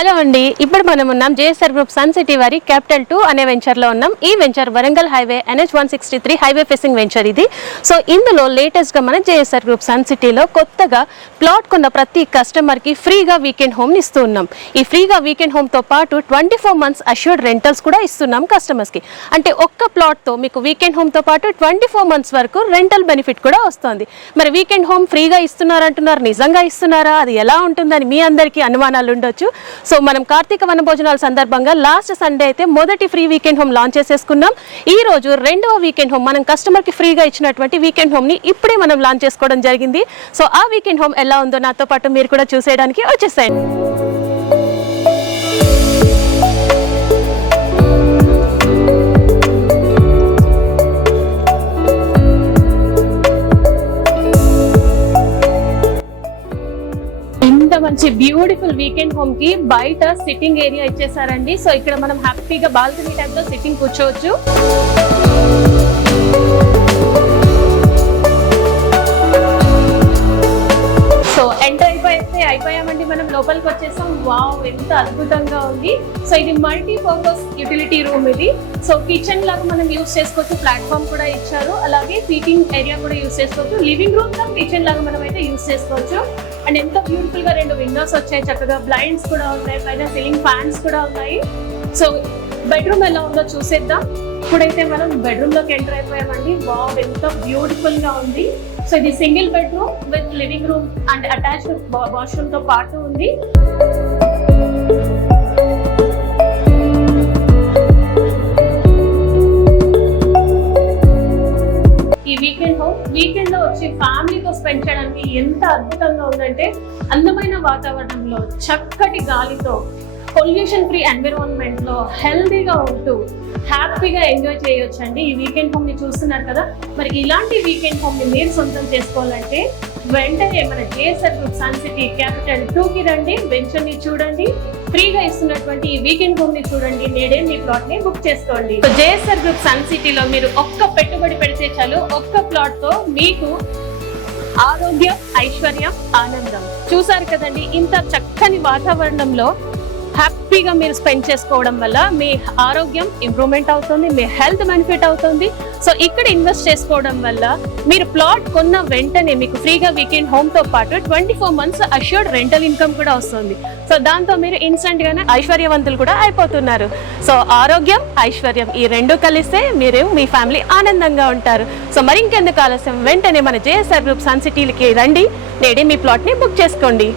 Hello అండి, ఇప్పుడు మనం ఉన్నాం జేఎస్ఆర్ గ్రూప్ సన్ సిటీ వారి క్యాపిటల్ 2 అనే వెంచర్లో ఉన్నాం. ఈ venture Warangal highway NH163 highway facing venture ఇది. సో ఇందులో లేటెస్ట్గా మన జేఎస్ఆర్ గ్రూప్ సన్ సిటీలో కొత్తగా ప్లాట్ కొన్న ప్రతి కస్టమర్కి ఫ్రీగా వీకెండ్ హోమ్ని ఇస్తూ ఉన్నాం. ఈ ఫ్రీగా వీకెండ్ హోమ్తో పాటు 24 months అష్యూర్డ్ రెంటల్స్ కూడా ఇస్తున్నాం కస్టమర్స్కి. అంటే ఒక్క ప్లాట్తో మీకు వీకెండ్ హోమ్తో పాటు 24 months వరకు రెంటల్ బెనిఫిట్ కూడా వస్తుంది. మరి వీకెండ్ హోమ్ ఫ్రీగా ఇస్తున్నారంటున్నారు, నిజంగా ఇస్తున్నారా, అది ఎలా ఉంటుందని మీ అందరికీ అనుమానాలు ఉండొచ్చు. సో మనం కార్తీక వన భోజనాల సందర్భంగా లాస్ట్ సండే అయితే మొదటి ఫ్రీ వీకెండ్ హోమ్ లాంచ్ చేసేసుకున్నాం. ఈ రోజు రెండవ వీకెండ్ హోమ్ మనం కస్టమర్కి ఫ్రీగా ఇచ్చినటువంటి వీకెండ్ హోమ్ని ఇప్పుడే మనం లాంచ్ చేసుకోవడం జరిగింది. సో ఆ వీకెండ్ హోమ్ ఎలా ఉందో నాతో పాటు మీరు కూడా చూసేయడానికి వచ్చేసేయండి. మంచి బ్యూటిఫుల్ వీకెండ్ హోమ్ కి బయట సిట్టింగ్ ఏరియా ఇచ్చేసారండి. సో ఇక్కడ మనం హ్యాపీగా బాల్కనీ టైప్ లో సిట్టింగ్ కూర్చోవచ్చు. సో ఎంటర్ అయిపోయామండి, మనం లోపలికి వచ్చేసాం. వావ్, ఎంత అద్భుతంగా ఉంది. సో ఇది మల్టీపర్పస్ యూటిలిటీ రూమ్ ఇది. సో కిచెన్ లాగా మనం యూజ్ చేసుకోవచ్చు, ప్లాట్ఫామ్ కూడా ఇచ్చారు. అలాగే సీటింగ్ ఏరియా కూడా యూజ్ చేసుకోవచ్చు. లివింగ్ రూమ్ గా కిచెన్ లాగా మనం అయితే యూజ్ చేసుకోవచ్చు. అండ్ ఎంత బ్యూటిఫుల్ గా 2 విండోస్ వచ్చాయి, చక్కగా బ్లైండ్స్ కూడా ఉన్నాయి, పైన సీలింగ్ ఫ్యాన్స్ కూడా ఉన్నాయి. సో బెడ్రూమ్ ఎలా ఉందో చూసేద్దాం. ఇప్పుడైతే మనం బెడ్రూమ్ లోకి ఎంటర్ అయిపోయామండి. వావ్, ఎంత బ్యూటిఫుల్ గా ఉంది. సో ఇది single bedroom with living room and attached washroom తో పాటు ఉంది. ఈ వీకెండ్ లో వచ్చి ఫ్యామిలీతో స్పెండ్ చేయడానికి ఎంత అద్భుతంగా ఉందంటే, అందమైన వాతావరణంలో చక్కటి గాలితో పొల్యూషన్ ఫ్రీ ఎన్విరాన్మెంట్ లో హెల్దీగా ఉంటూ హ్యాపీగా ఎంజాయ్ చేయొచ్చండి. ఈ వీకెండ్ హోమ్ ని చూస్తున్నారు కదా. మరి ఇలాంటి వీకెండ్ హోమ్ ని మీరు సొంతం చేసుకోవాలంటే వెంటనే మన JSR group sun city capital 2 కి రండి, వెంచర్ ని చూడండి, ఫ్రీగా ఇస్తున్నటువంటి ఈ వీకెండ్ హోమ్ ని చూడండి, నేడే మీ ప్లాట్ ని బుక్ చేసుకోండి. జేఎస్ఆర్ గ్రూప్ సన్ సిటీలో మీరు ఒక్క పెట్టుబడి పెడితే చాలు, ఒక్క ప్లాట్ తో మీకు ఆరోగ్యం, ఐశ్వర్యం, ఆనందం. చూసారు కదండి, ఇంత చక్కని వాతావరణంలో హ్యాపీగా మీరు స్పెండ్ చేసుకోవడం వల్ల మీ ఆరోగ్యం ఇంప్రూవ్మెంట్ అవుతుంది, మీ హెల్త్ బెనిఫిట్ అవుతుంది. సో ఇక్కడ ఇన్వెస్ట్ చేసుకోవడం వల్ల మీరు ప్లాట్ కొన్న వెంటనే మీకు ఫ్రీగా వీకెండ్ హోమ్ తో పాటు 24 months అష్యూర్డ్ రెంటల్ ఇన్కమ్ కూడా వస్తుంది. సో దాంతో మీరు ఇన్స్టెంట్ గానే ఐశ్వర్యవంతులు కూడా అయిపోతున్నారు. సో ఆరోగ్యం, ఐశ్వర్యం ఈ రెండు కలిస్తే మీరు మీ ఫ్యామిలీ ఆనందంగా ఉంటారు. సో మరింకెందుకు ఆలస్యం, వెంటనే మన జేఎస్ఆర్ గ్రూప్ సన్ సిటీకి రండి, నేడే మీ ప్లాట్ ని బుక్ చేసుకోండి.